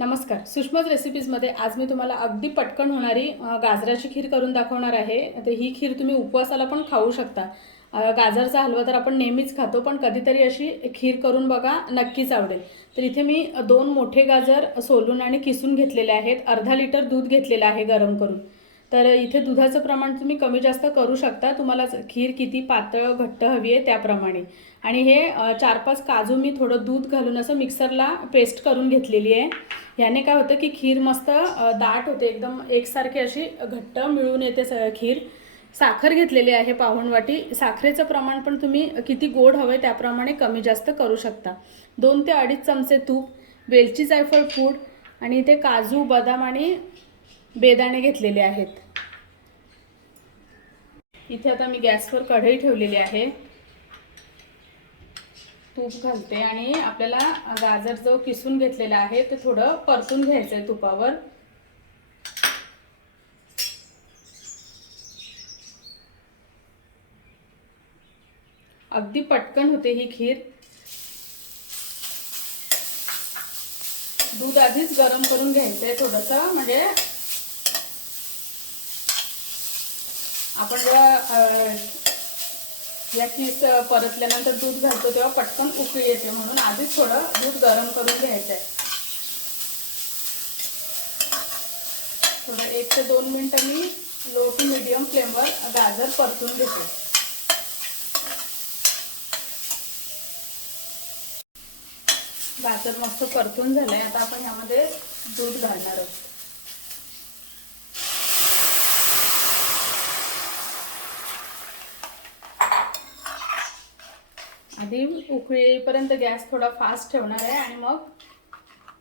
नमस्कार. सुषमाज रेसिपीजमध्ये आज मी तुम्हाला अगदी पटकन होणारी गाजराची खीर करून दाखवणार आहे. तर ही खीर तुम्ही उपवासाला पण खाऊ शकता. गाजरचा हलवा तर आपण नेहमीच खातो पण कधीतरी अशी खीर करून बघा नक्कीच आवडेल. तर इथे मी दोन मोठे गाजर सोलून आणि किसून घेतलेले आहेत. अर्धा लिटर दूध घेतलेलं आहे गरम करून. तर इथे दुधाचं प्रमाण तुम्ही कमी जास्त करू शकता. तुम्हाला खीर किती पातळ घट्ट हवी आहे त्याप्रमाणे. आणि हे चार पाच काजू मी थोडं दूध घालून असं मिक्सरला पेस्ट करून घेतलेली आहे. याने काय होतं की खीर मस्त दाट होते. एकदम एकसारखी अशी घट्ट मिळून येते स- खीर. साखर घेतलेली आहे पाहुणवाटी. साखरेचं प्रमाण पण तुम्ही किती गोड हवे त्याप्रमाणे कमी जास्त करू शकता. दोन ते अडीच चमचे तूप वेलची जायफळ फूड आणि इथे काजू बदाम आणि बेदाणे घेतलेले आहेत. इथे आता मी गॅसवर कढई ठेवलेली आहे. तूप घालते आणि आपल्याला गाजर जो किसून घेतलेला आहे ते थोडं परतून घ्यायचं आहे तुपावर. अगदी पटकन होते ही खीर. दूध आधीच गरम करून घ्यायचं आहे थोडंसं म्हणजे आपण जेव्हा या खीस परतल्यानंतर दूध घालतो तेव्हा पटकन उकळी येते म्हणून आधीच थोडं दूध गरम करून घ्यायचं आहे थोडं एक ते दोन मिनटं मी लो टू मिडियम फ्लेमवर गाजर परतून घेते. गाजर मस्त परतून झालंय. आता आपण ह्यामध्ये दूध घालणार आहोत. आधी उकळीपर्यंत गॅस थोडा फास्ट ठेवणार आहे आणि मग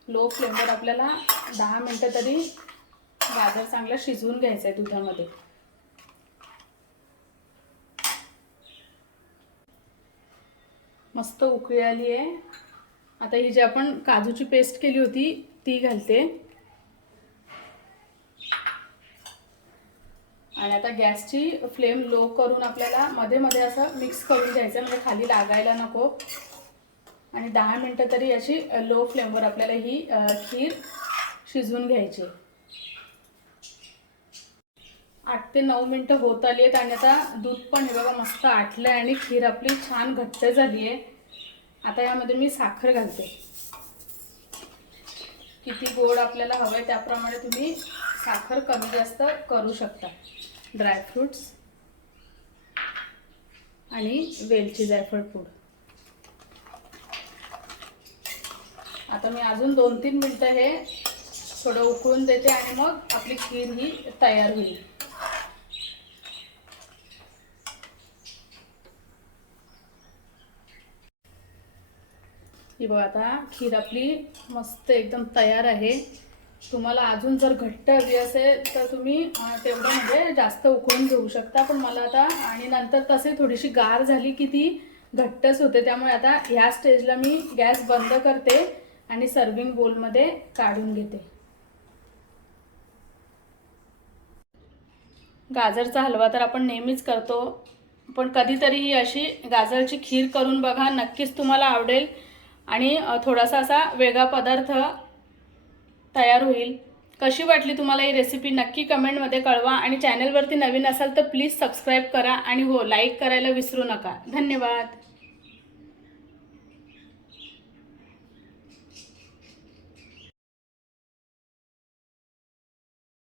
लो फ्लेमवर आपल्याला दहा मिनटं तरी गाजर चांगला शिजवून घ्यायचा आहे दुधामध्ये. मस्त उकळी आली आहे. आता ही जी आपण काजूची पेस्ट केली होती ती घालते. आणि आता गॅसची फ्लेम लो करून आपल्याला मध्ये मध्ये असं मिक्स करून घ्यायचं म्हणजे खाली लागायला नको. आणि दहा मिनटं तरी अशी लो फ्लेमवर आपल्याला ही खीर शिजवून घ्यायची. आठ ते नऊ मिनटं होत आली आहेत आणि आता दूध पण हे बघा मस्त आटलं आहे आणि खीर आपली छान घट्ट झाली आहे. आता यामध्ये मी साखर घालते. किती गोड आपल्याला हवं आहे त्याप्रमाणे तुम्ही साखर कमी जास्त करू शकता. ड्रायफ्रुट्स आणि वेलची जायफळ पूड आता मी अजून दोन तीन मिनटं हे थोडं उकळून देते आणि मग आपली खीर ही तयार होईल. ही बघा आता खीर आपली मस्त एकदम तयार आहे. तुम्हाला अजून जर घट्ट हवी असेल तर तुम्ही तेवढं म्हणजे जास्त उकळून घेऊ शकता. पण मला आता आणि नंतर तसे थोडीशी गार झाली की ती घट्टच होते. त्यामुळे आता ह्या स्टेजला मी गॅस बंद करते आणि सर्विंग बोलमध्ये काढून घेते. गाजरचा हलवा तर आपण नेहमीच करतो. पण कधीतरी ही अशी गाजरची खीर करून बघा नक्कीच तुम्हाला आवडेल. आणि थोडासा असा वेगळा पदार्थ तयार होईल. कशी वाटली तुम्हाला ही रेसिपी नक्की कमेंटमध्ये कळवा आणि चॅनलवरती नवीन असाल तर प्लीज सबस्क्राईब करा आणि हो लाईक करायला विसरू नका. धन्यवाद.